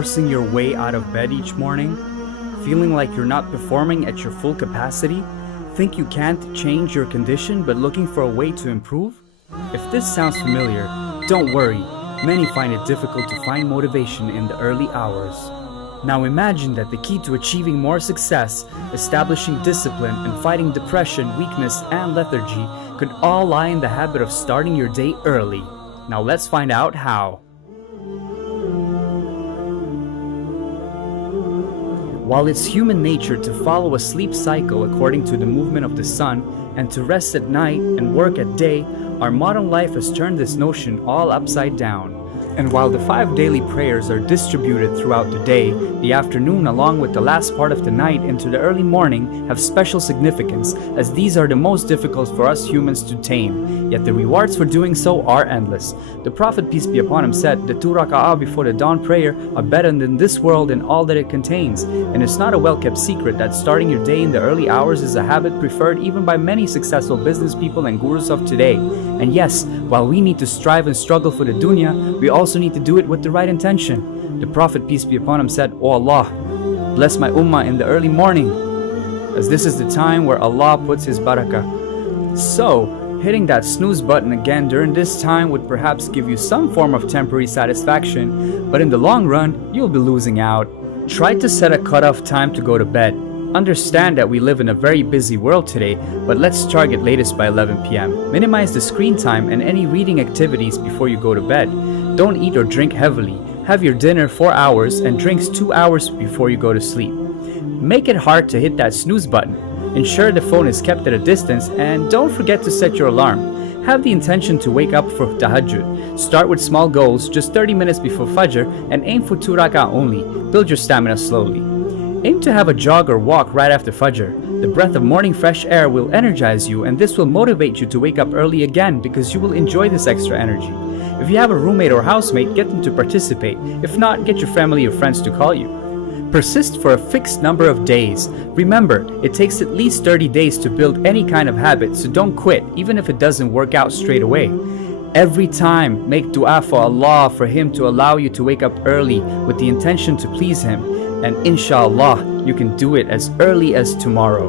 forcing your way out of bed each morning? Feeling like you're not performing at your full capacity? Think you can't change your condition but looking for a way to improve? If this sounds familiar, don't worry. Many find it difficult to find motivation in the early hours. Now imagine that the key to achieving more success, establishing discipline, and fighting depression, weakness, and lethargy could all lie in the habit of starting your day early. Now let's find out how. While it's human nature to follow a sleep cycle according to the movement of the sun and to rest at night and work at day, our modern life has turned this notion all upside down. And while the 5 daily prayers are distributed throughout the day, the afternoon along with the last part of the night into the early morning have special significance, as these are the most difficult for us humans to tame, yet the rewards for doing so are endless. The Prophet, peace be upon him, said, "The 2 raka'ah before the dawn prayer are better than this world and all that it contains." And it's not a well-kept secret that starting your day in the early hours is a habit preferred even by many successful business people and gurus of today. And yes, while we need to strive and struggle for the dunya, we also need to do it with the right intention. The Prophet, peace be upon him, said, "O Allah, bless my ummah in the early morning, as this is the time where Allah puts His barakah." So, hitting that snooze button again during this time would perhaps give you some form of temporary satisfaction, but in the long run, you'll be losing out. Try to set a cutoff time to go to bed. Understand that we live in a very busy world today, but let's target latest by 11 p.m. Minimize the screen time and any reading activities before you go to bed. Don't eat or drink heavily. Have your dinner 4 hours and drinks 2 hours before you go to sleep. Make it hard to hit that snooze button. Ensure the phone is kept at a distance, and don't forget to set your alarm. Have the intention to wake up for tahajjud. Start with small goals, just 30 minutes before fajr, and aim for 2 rak'ah only. Build your stamina slowly. Aim to have a jog or walk right after fajr. The breath of morning fresh air will energize you, and this will motivate you to wake up early again because you will enjoy this extra energy. If you have a roommate or housemate, get them to participate. If not, get your family or friends to call you. Persist for a fixed number of days. Remember, it takes at least 30 days to build any kind of habit, so don't quit, even if it doesn't work out straight away. Every time, make dua for Allah for Him to allow you to wake up early with the intention to please Him. And inshallah, you can do it as early as tomorrow.